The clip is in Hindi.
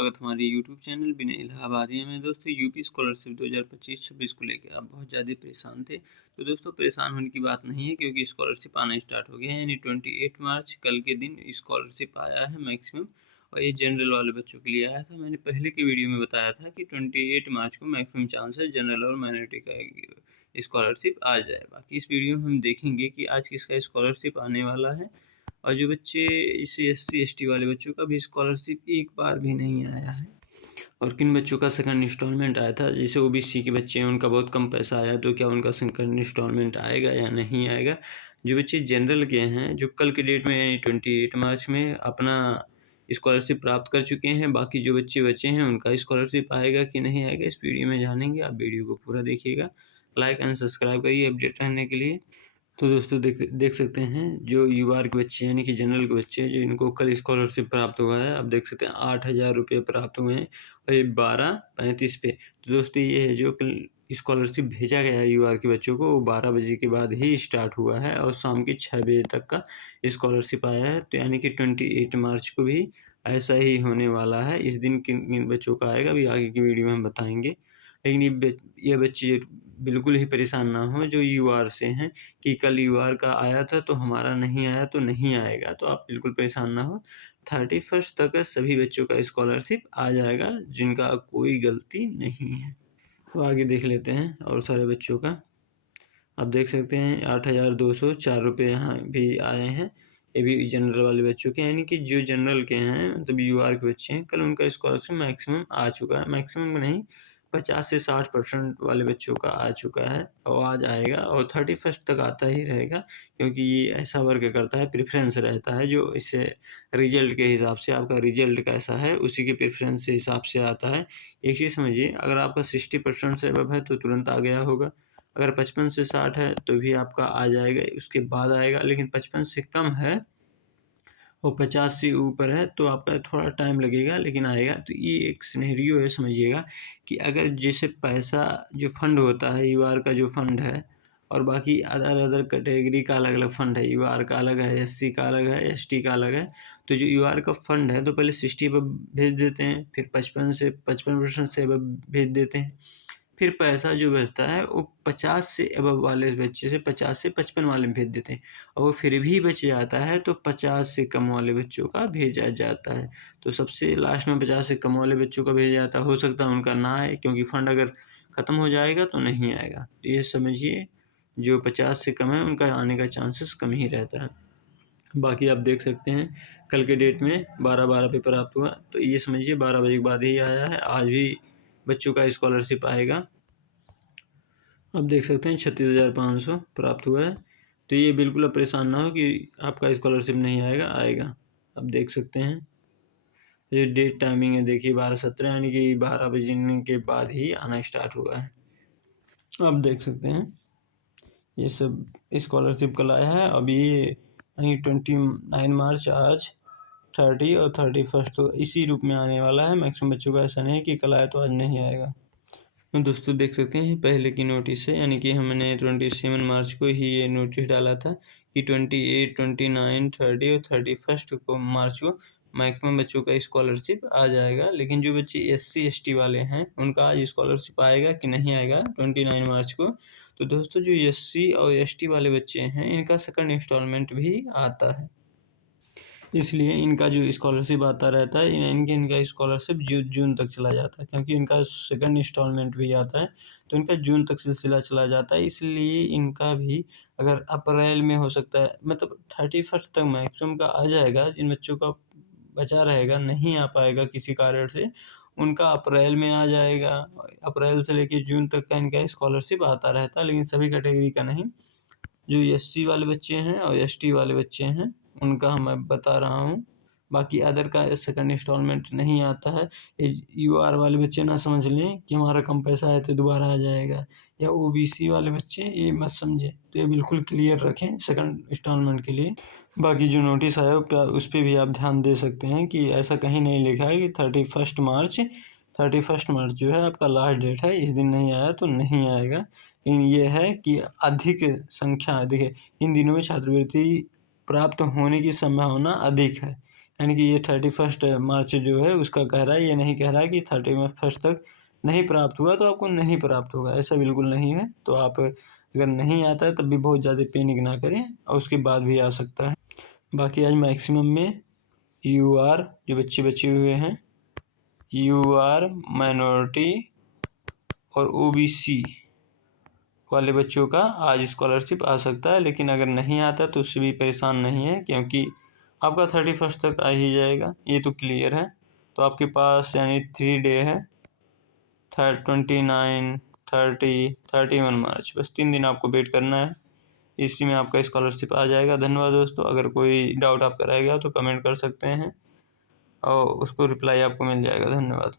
स्वागत हमारे यूट्यूब चैनल बिना इलाहाबादिया में। दोस्तों यूपी स्कॉलरशिप 2025-26 को लेकर आप बहुत ज़्यादा परेशान थे। तो दोस्तों परेशान होने की बात नहीं है, क्योंकि स्कॉलरशिप आना स्टार्ट हो गया है। यानी 28 मार्च कल के दिन स्कॉलरशिप आया है मैक्सिमम। और ये जनरल वाले बच्चों के लिए आया था। मैंने पहले की वीडियो में बताया था कि 28 मार्च को मैक्सिमम चांस है जनरल और माइनॉरिटी का स्कॉलरशिप आ जाए। बाकी इस वीडियो में हम देखेंगे कि आज किसका स्कॉलरशिप आने वाला है, और जो बच्चे इस SC ST वाले बच्चों का भी स्कॉलरशिप एक बार भी नहीं आया है, और किन बच्चों का सेकंड इंस्टॉलमेंट आया था। जैसे OBC के बच्चे हैं, उनका बहुत कम पैसा आया, तो क्या उनका सेकंड इंस्टॉलमेंट आएगा या नहीं आएगा। जो बच्चे जनरल के हैं, जो कल के डेट में 28 मार्च में अपना स्कॉलरशिप प्राप्त कर चुके हैं, बाकी जो बच्चे बचे हैं उनका स्कॉलरशिप आएगा कि नहीं आएगा, इस वीडियो में जानेंगे। आप वीडियो को पूरा देखिएगा, लाइक एंड सब्सक्राइब करिए अपडेट रहने के लिए। तो दोस्तों देख सकते हैं, जो UR के बच्चे यानी कि जनरल के बच्चे हैं, जो इनको कल स्कॉलरशिप प्राप्त हुआ है। अब देख सकते हैं 8,000 रुपये प्राप्त हुए हैं, और ये 12:35 पे। तो दोस्तों ये है जो कल स्कॉलरशिप भेजा गया है UR के बच्चों को, वो 12 बजे के बाद ही स्टार्ट हुआ है, और शाम के 6 बजे तक का स्कॉलरशिप आया है। तो यानी कि 28 मार्च को भी ऐसा ही होने वाला है। इस दिन किन किन बच्चों का आएगा अभी आगे की वीडियो में हम बताएंगे। लेकिन ये बच्चे बिल्कुल ही परेशान ना हो जो UR से हैं, कि कल UR का आया था तो हमारा नहीं आया तो नहीं आएगा। तो आप बिल्कुल परेशान ना हो, 31 तक सभी बच्चों का स्कॉलरशिप आ जाएगा, जिनका कोई गलती नहीं है। तो आगे देख लेते हैं और सारे बच्चों का। आप देख सकते हैं 8,204 रुपये यहाँ भी आए हैं। ये भी जनरल वाले बच्चों के, यानी कि जो जनरल के हैं, मतलब UR के बच्चे हैं, कल उनका स्कॉलरशिप मैक्सिमम आ चुका है। मैक्सिमम नहीं, 50 से 60% वाले बच्चों का आ चुका है, और आज आएगा, और 31 तक आता ही रहेगा, क्योंकि ये ऐसा वर्क करता है, प्रेफरेंस रहता है, जो इससे रिजल्ट के हिसाब से, आपका रिजल्ट कैसा है उसी के प्रेफरेंस के हिसाब से आता है। एक चीज़ समझिए, अगर आपका 60% से अबव है तो तुरंत आ गया होगा, अगर 55 से 60 है तो भी आपका आ जाएगा, उसके बाद आएगा। लेकिन 55 से कम है और 50 से ऊपर है तो आपका थोड़ा टाइम लगेगा, लेकिन आएगा। तो ये एक सिनेरियो है, समझिएगा कि अगर जैसे पैसा जो फंड होता है, UR का जो फंड है, और बाकी अदर अदर कैटेगरी का अलग अलग फंड है। UR का अलग है, SC का अलग है, ST का अलग है। तो जो UR का फंड है, तो पहले 60 पर भेज देते हैं, फिर 55% से अब भेज देते हैं। फिर पैसा जो बचता है वो 50 से अबव वाले बच्चे से 50 से 55 वाले में भेज देते हैं, और वो फिर भी बच जाता है तो 50 से कम वाले बच्चों का भेजा जाता है। तो सबसे लास्ट में 50 से कम वाले बच्चों का भेजा जाता है। हो सकता है उनका ना आए, क्योंकि फंड अगर ख़त्म हो जाएगा तो नहीं आएगा। तो ये समझिए, जो 50 से कम है उनका आने का चांसेस कम ही रहता है। बाकी आप देख सकते हैं कल के डेट में 12-12 पे प्राप्त हुआ, तो ये समझिए 12 बजे के बाद ही आया है। आज भी बच्चों का स्कॉलरशिप आएगा। अब देख सकते हैं 36,500 प्राप्त हुआ है। तो ये बिल्कुल अब परेशान ना हो कि आपका स्कॉलरशिप नहीं आएगा, आएगा। अब देख सकते हैं ये डेट टाइमिंग है, देखिए 12:17, यानी कि 12 बजने के बाद ही आना स्टार्ट हुआ है। अब देख सकते हैं ये सब स्कॉलरशिप कल आया है। अभी ये यानी 29 मार्च आज, 30 और 31 तो इसी रूप में आने वाला है। मैक्सिमम बच्चों का ऐसा नहीं है कि कल आए तो आज नहीं आएगा। तो दोस्तों देख सकते हैं पहले की नोटिस है, यानी कि हमने 27 मार्च को ही ये नोटिस डाला था कि 28, 29, 30 और 31 को मार्च को मैक्सिमम बच्चों का स्कॉलरशिप आ जाएगा। लेकिन जो बच्चे SC ST वाले हैं उनका आज स्कॉलरशिप आएगा कि नहीं आएगा 29 मार्च को। तो दोस्तों जो SC और ST वाले बच्चे हैं, इनका सेकंड इंस्टॉलमेंट भी आता है, इसलिए इनका जो स्कॉलरशिप आता रहता है, इनका स्कॉलरशिप जून तक चला जाता है, क्योंकि इनका सेकंड इंस्टॉलमेंट भी आता है, तो इनका जून तक सिलसिला चला जाता है। इसलिए इनका भी अगर अप्रैल में हो सकता है, मतलब 31 तक मैक्सिमम का आ जाएगा। जिन बच्चों का बचा रहेगा, नहीं आ पाएगा किसी कारण से, उनका अप्रैल में आ जाएगा। अप्रैल से लेकर जून तक का इनका स्कॉलरशिप आता रहता है, लेकिन सभी कैटेगरी का नहीं। जो SC वाले बच्चे हैं और ST वाले बच्चे हैं, उनका मैं बता रहा हूँ। बाकी अदर का सेकंड इंस्टॉलमेंट नहीं आता है। ये UR वाले बच्चे ना समझ लें कि हमारा कम पैसा आया तो दोबारा आ जाएगा, या OBC वाले बच्चे ये मत समझे। तो ये बिल्कुल क्लियर रखें सेकंड इंस्टॉलमेंट के लिए। बाकी जो नोटिस आया उस पर भी आप ध्यान दे सकते हैं कि ऐसा कहीं नहीं लिखा है कि 31 मार्च जो है आपका लास्ट डेट है, इस दिन नहीं आया तो नहीं आएगा। लेकिन ये है कि अधिक संख्या, देखिए इन दिनों में छात्रवृत्ति प्राप्त होने की संभावना अधिक है, यानी कि ये 31 मार्च जो है उसका कह रहा है, ये नहीं कह रहा है कि 31 तक नहीं प्राप्त हुआ तो आपको नहीं प्राप्त होगा, ऐसा बिल्कुल नहीं है। तो आप अगर नहीं आता है तब भी बहुत ज़्यादा पैनिक ना करें, और उसके बाद भी आ सकता है। बाकी आज मैक्सिमम में UR जो बच्चे बचे हुए हैं, UR माइनॉरिटी और OBC वाले बच्चों का आज स्कॉलरशिप आ सकता है। लेकिन अगर नहीं आता तो उससे भी परेशान नहीं है, क्योंकि आपका 31 तक आ ही जाएगा, ये तो क्लियर है। तो आपके पास यानी 3 डे है, 29, 30, 31 मार्च, बस 3 दिन आपको वेट करना है, इसी में आपका स्कॉलरशिप आ जाएगा। धन्यवाद दोस्तों। अगर कोई डाउट आपका रह गया तो कमेंट कर सकते हैं और उसको रिप्लाई आपको मिल जाएगा। धन्यवाद।